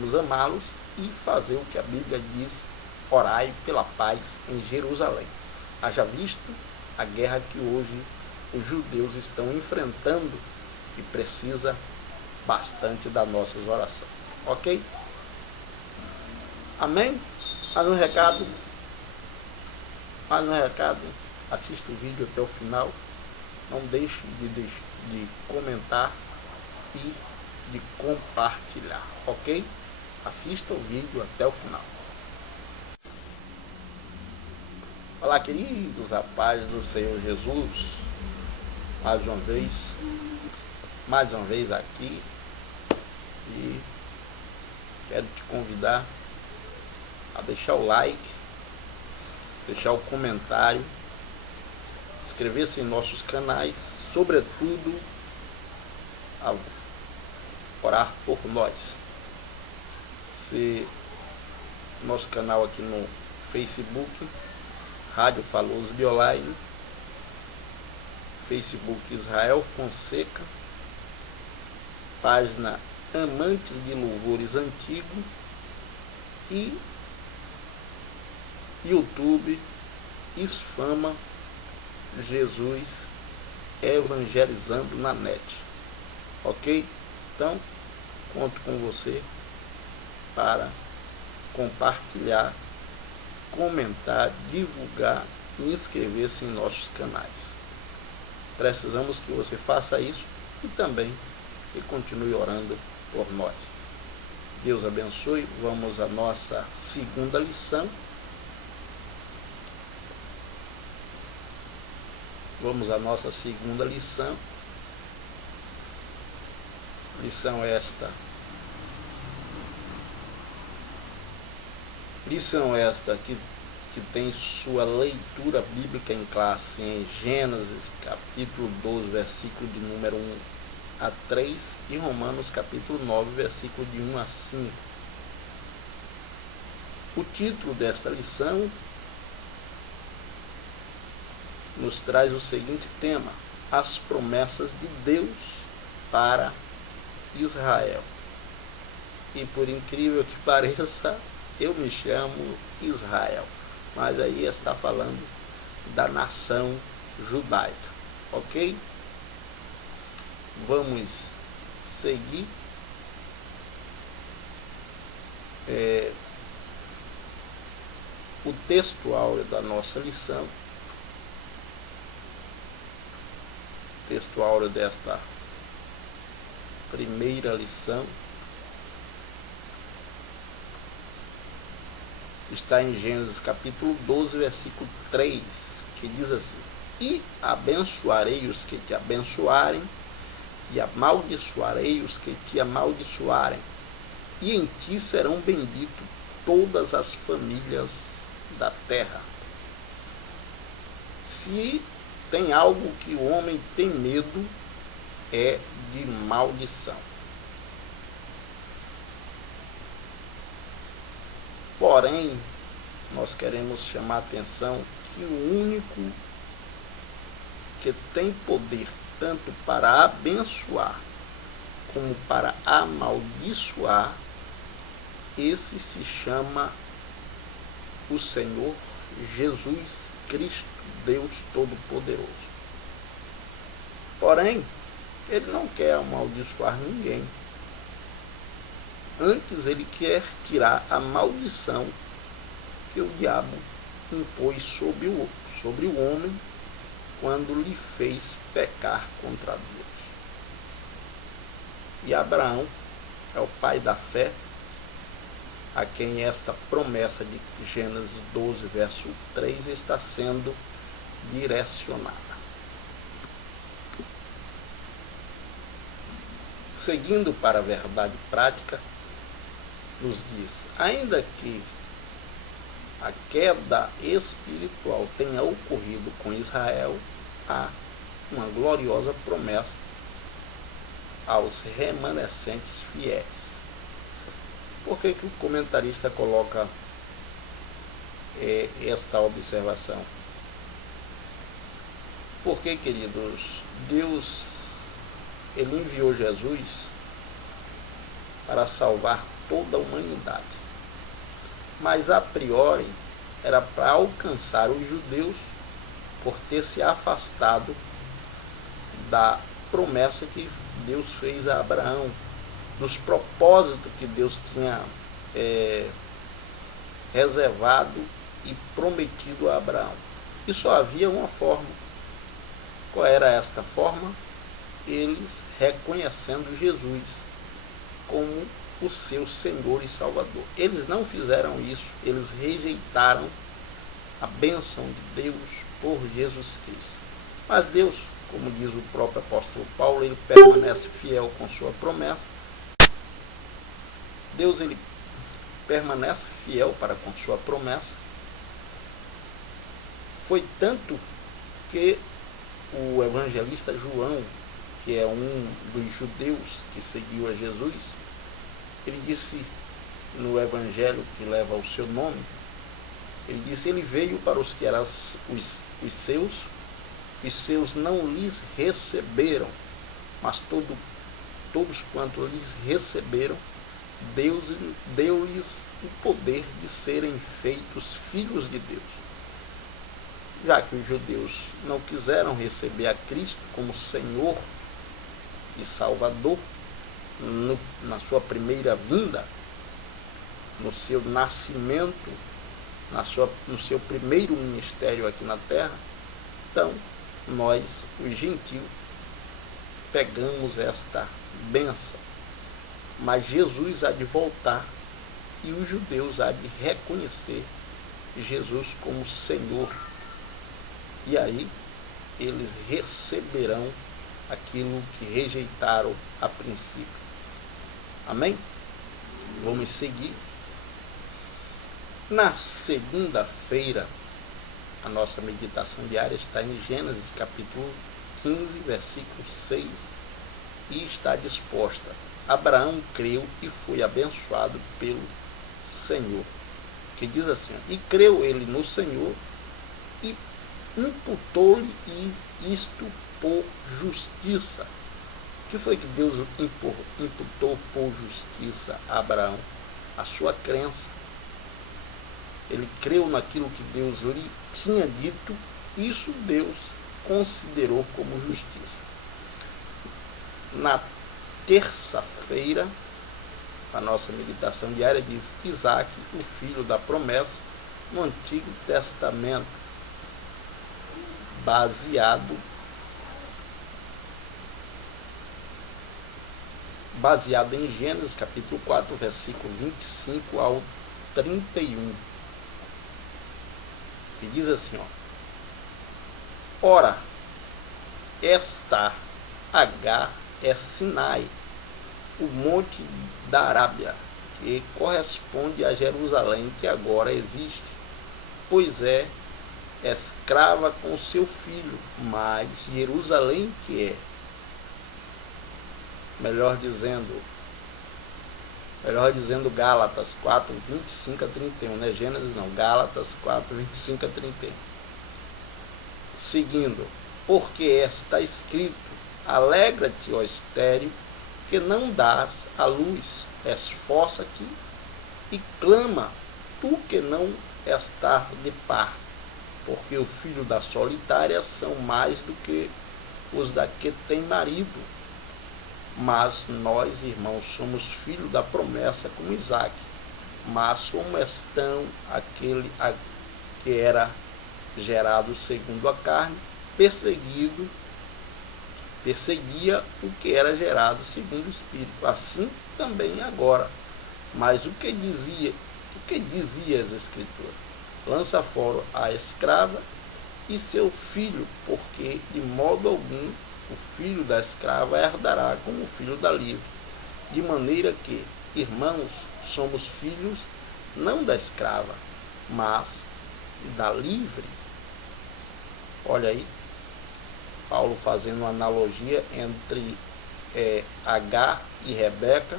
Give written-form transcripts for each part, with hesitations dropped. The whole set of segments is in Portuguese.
devemos amá-los e fazer o que a Bíblia diz: orai pela paz em Jerusalém. Haja visto a guerra que hoje os judeus estão enfrentando e precisa bastante das nossas orações. Ok? Amém? Mais um recado, assista o vídeo até o final, não deixe de comentar e de compartilhar, ok? Assista o vídeo até o final. Olá, queridos, a paz do Senhor Jesus, mais uma vez aqui, e quero te convidar a deixar o like, deixar o comentário, inscrever-se em nossos canais, sobretudo a orar por nós. Se nosso canal aqui no Facebook, Rádio Faloso de Online, Facebook Israel Fonseca, página Amantes de Louvores Antigo e YouTube Isfama Jesus Evangelizando na Net. Ok? Então, conto com você para compartilhar, comentar, divulgar e inscrever-se em nossos canais. Precisamos que você faça isso e também que continue orando por nós. Deus abençoe. Vamos à nossa segunda lição. Lição esta que tem sua leitura bíblica em classe em Gênesis capítulo 12, versículo de número 1 a 3 e Romanos capítulo 9, versículo de 1 a 5. O título desta lição nos traz o seguinte tema: as promessas de Deus para Israel. E por incrível que pareça, eu me chamo Israel, mas aí está falando da nação judaica, ok? Vamos seguir. O texto áureo da nossa lição, texto áureo desta primeira lição, está em Gênesis capítulo 12, versículo 3, que diz assim: e abençoarei os que te abençoarem, e amaldiçoarei os que te amaldiçoarem, e em ti serão benditas todas as famílias da terra. Se tem algo que o homem tem medo, é de maldição. Porém, nós queremos chamar a atenção que o único que tem poder tanto para abençoar como para amaldiçoar, esse se chama o Senhor Jesus Cristo, Deus Todo-Poderoso. Porém, ele não quer amaldiçoar ninguém. Antes, ele quer tirar a maldição que o diabo impôs sobre o homem quando lhe fez pecar contra Deus. E Abraão é o pai da fé, a quem esta promessa de Gênesis 12, verso 3 está sendo direcionada. Seguindo para a verdade prática, nos diz: ainda que a queda espiritual tenha ocorrido com Israel, há uma gloriosa promessa aos remanescentes fiéis. Por que o comentarista coloca esta observação? Porque, queridos, Deus, ele enviou Jesus para salvar toda a humanidade. Mas a priori era para alcançar os judeus por ter se afastado da promessa que Deus fez a Abraão, dos propósitos que Deus tinha reservado e prometido a Abraão. E só havia uma forma. Qual era esta forma? Eles reconhecendo Jesus como o seu Senhor e Salvador. Eles não fizeram isso, eles rejeitaram a bênção de Deus por Jesus Cristo. Mas Deus, como diz o próprio apóstolo Paulo, ele permanece fiel com sua promessa. Deus, ele permanece fiel para com sua promessa. Foi tanto que o evangelista João, que é um dos judeus que seguiu a Jesus, ele disse no evangelho que leva o seu nome, ele disse, ele veio para os que eram os seus não lhes receberam, mas todos quanto lhes receberam, Deus deu-lhes o poder de serem feitos filhos de Deus. Já que os judeus não quiseram receber a Cristo como Senhor e Salvador na sua primeira vinda, no seu nascimento, no seu primeiro ministério aqui na terra, então nós, os gentios, pegamos esta bênção. Mas Jesus há de voltar e os judeus há de reconhecer Jesus como Senhor. E aí eles receberão aquilo que rejeitaram a princípio. Amém? Vamos seguir. Na segunda-feira, a nossa meditação diária está em Gênesis capítulo 15, versículo 6, e está disposta. Abraão creu e foi abençoado pelo Senhor. Que diz assim, e creu ele no Senhor e imputou-lhe isto por justiça. O que foi que Deus imputou por justiça a Abraão? A sua crença. Ele creu naquilo que Deus lhe tinha dito, isso Deus considerou como justiça. Na terça-feira, a nossa meditação diária diz, Isaque, o filho da promessa, no Antigo Testamento, baseado em Gênesis capítulo 4, versículo 25 ao 31. Que diz assim, ora, esta Agar é Sinai, o monte da Arábia, que corresponde a Jerusalém, que agora existe, pois é escrava com seu filho, mas Jerusalém que é, melhor dizendo Gálatas 4, 25 a 31, não é Gênesis não, Gálatas 4, 25 a 31. Seguindo, porque está escrito, alegra-te, ó estéril, que não dás a luz, esforça-te e clama, tu que não estás de parto, porque o filho da solitária são mais do que os da que tem marido. Mas nós, irmãos, somos filhos da promessa como Isaque. Mas como estão aquele que era gerado segundo a carne, perseguia o que era gerado segundo o Espírito. Assim também agora. Mas o que dizia as Escrituras? Lança fora a escrava e seu filho, porque de modo algum o filho da escrava herdará como o filho da livre. De maneira que, irmãos, somos filhos não da escrava, mas da livre. Olha aí, Paulo fazendo uma analogia entre Agar e Rebeca,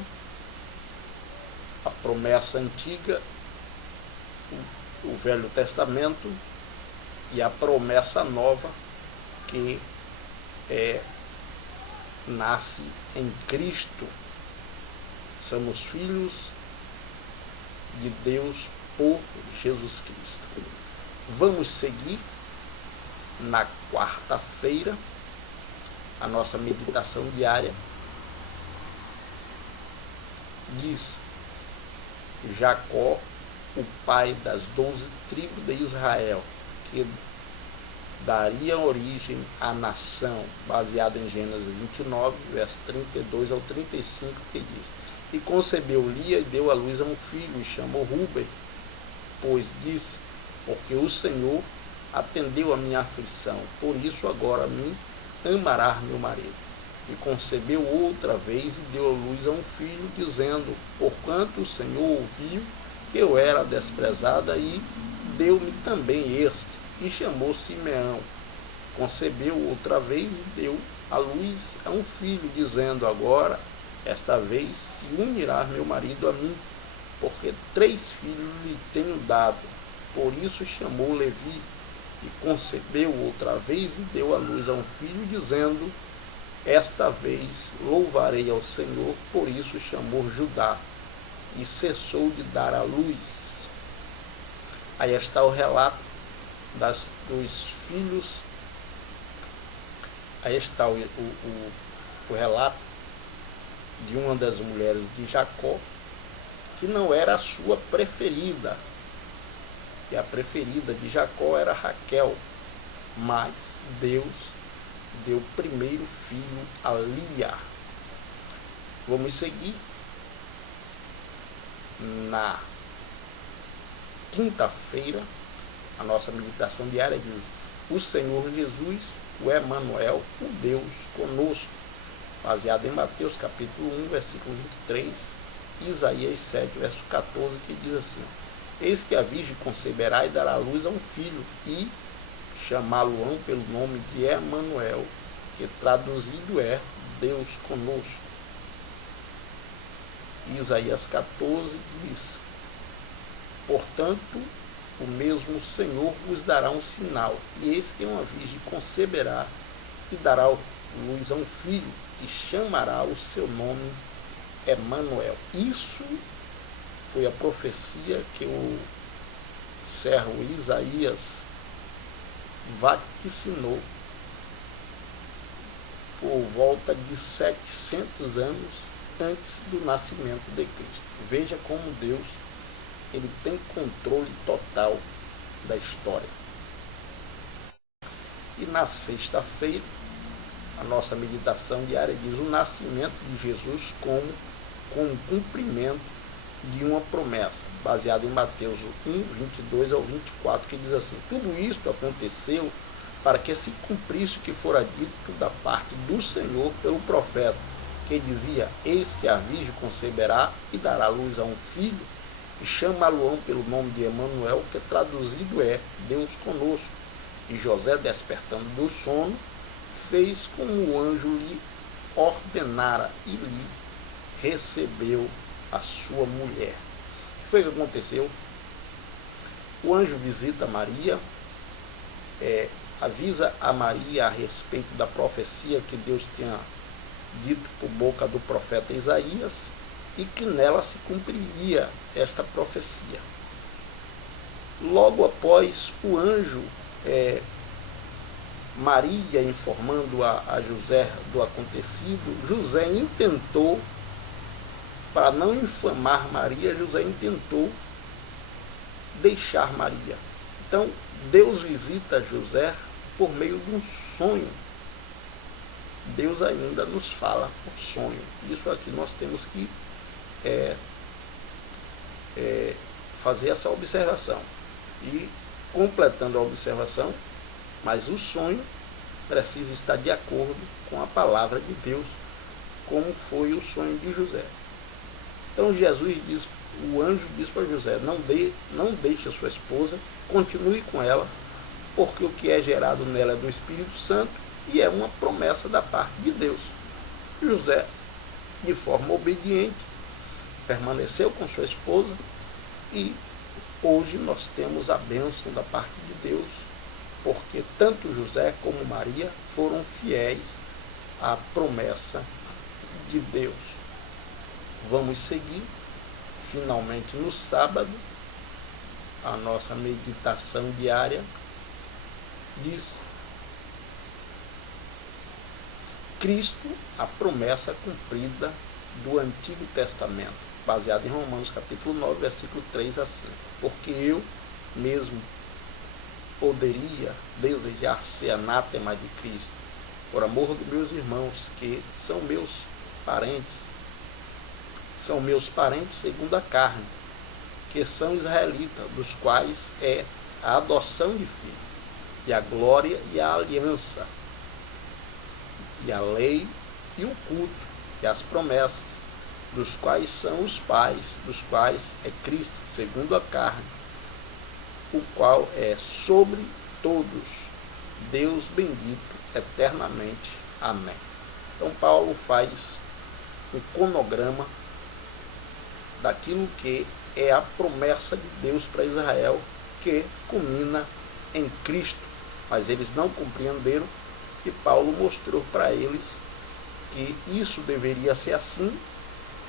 a promessa antiga, o Velho Testamento, e a promessa nova que nasce em Cristo. Somos filhos de Deus por Jesus Cristo. Vamos seguir na quarta-feira a nossa meditação diária. Diz Jacó, o pai das 12 tribos de Israel, que daria origem à nação, baseado em Gênesis 29, verso 32 ao 35, que diz: E concebeu Lia e deu à luz a um filho, e chamou Ruben, pois disse: Porque o Senhor atendeu a minha aflição, por isso agora me amará meu marido. E concebeu outra vez e deu à luz a um filho, dizendo: Porquanto o Senhor ouviu que eu era desprezada, e deu-me também este, e chamou Simeão. Concebeu outra vez e deu à luz a um filho, dizendo: Agora, esta vez, se unirá meu marido a mim, porque 3 filhos lhe tenho dado. Por isso chamou Levi. E concebeu outra vez e deu à luz a um filho, dizendo: Esta vez louvarei ao Senhor. Por isso chamou Judá. E cessou de dar à luz. Aí está o relato dos filhos. Aí está o relato de uma das mulheres de Jacó, que não era a sua preferida. E a preferida de Jacó era Raquel, mas Deus deu o primeiro filho a Lia. Vamos seguir. Na quinta-feira, a nossa meditação diária diz: O Senhor Jesus, o Emanuel, o Deus conosco, baseado em Mateus capítulo 1, versículo 23, Isaías 7, verso 14, que diz assim: Eis que a virgem conceberá e dará à luz a um filho, e chamá-lo-ão pelo nome de Emanuel, que traduzido é Deus conosco. Isaías 14 diz: Portanto, o mesmo Senhor vos dará um sinal, e eis que uma virgem conceberá e dará luz a um filho, e chamará o seu nome Emanuel. Isso foi a profecia que o servo Isaías vaticinou por volta de 700 anos antes do nascimento de Cristo. Veja como Deus ele tem controle total da história. E na sexta-feira, a nossa meditação diária diz o nascimento de Jesus como cumprimento de uma promessa, baseada em Mateus 1, 22 ao 24, que diz assim: Tudo isto aconteceu para que se cumprisse o que fora dito da parte do Senhor pelo profeta, que dizia: Eis que a virgem conceberá e dará luz a um filho, e chamá-lo-ão pelo nome de Emanuel, que traduzido é Deus conosco. E José, despertando do sono, fez como o anjo lhe ordenara, e lhe recebeu a sua mulher. O que foi que aconteceu? O anjo visita Maria, avisa a Maria a respeito da profecia que Deus tinha dito por boca do profeta Isaías, e que nela se cumpriria esta profecia. Logo após o anjo, Maria informando a José do acontecido, José intentou, para não infamar Maria, José intentou deixar Maria. Então, Deus visita José por meio de um sonho. Deus ainda nos fala por sonho. Isso aqui nós temos que fazer essa observação. E, completando a observação, mas o sonho precisa estar de acordo com a palavra de Deus, como foi o sonho de José. Então o anjo diz para José: não deixe a sua esposa, continue com ela, porque o que é gerado nela é do Espírito Santo e é uma promessa da parte de Deus. José, de forma obediente, permaneceu com sua esposa, e hoje nós temos a bênção da parte de Deus, porque tanto José como Maria foram fiéis à promessa de Deus. Vamos seguir finalmente no sábado, a nossa meditação diária diz: Cristo, a promessa cumprida do Antigo Testamento, baseado em Romanos capítulo 9, versículo 3 a 5. Porque eu mesmo poderia desejar ser anátema de Cristo, por amor dos meus irmãos, que são meus parentes segundo a carne, que são israelitas, dos quais é a adoção de filho, e a glória e a aliança, e a lei e o culto, e as promessas, dos quais são os pais, dos quais é Cristo, segundo a carne, o qual é sobre todos, Deus bendito eternamente. Amém. Então Paulo faz um cronograma daquilo que é a promessa de Deus para Israel, que culmina em Cristo, mas eles não compreenderam, e Paulo mostrou para eles que isso deveria ser assim,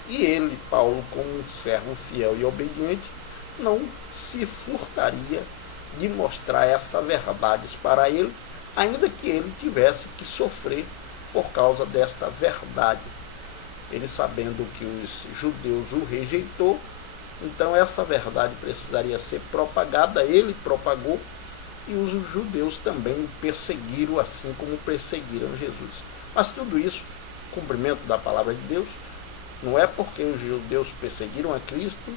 e ele, Paulo, como um servo fiel e obediente, não se furtaria de mostrar estas verdades para ele, ainda que ele tivesse que sofrer por causa desta verdade. Ele, sabendo que os judeus o rejeitou, então essa verdade precisaria ser propagada, ele propagou, e os judeus também o perseguiram, assim como perseguiram Jesus. Mas tudo isso, cumprimento da palavra de Deus, não é porque os judeus perseguiram a Cristo,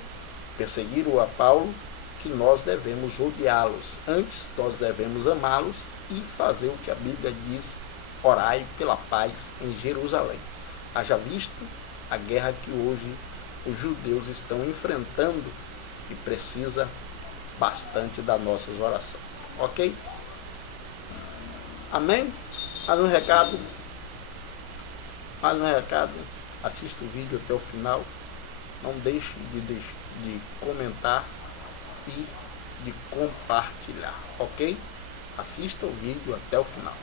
perseguiram a Paulo, que nós devemos odiá-los. Antes, nós devemos amá-los e fazer o que a Bíblia diz: orai pela paz em Jerusalém. Haja visto a guerra que hoje os judeus estão enfrentando e precisa bastante das nossas orações. Ok? Amém? Mais um recado, assista o vídeo até o final, não deixe de comentar e de compartilhar, ok? Assista o vídeo até o final.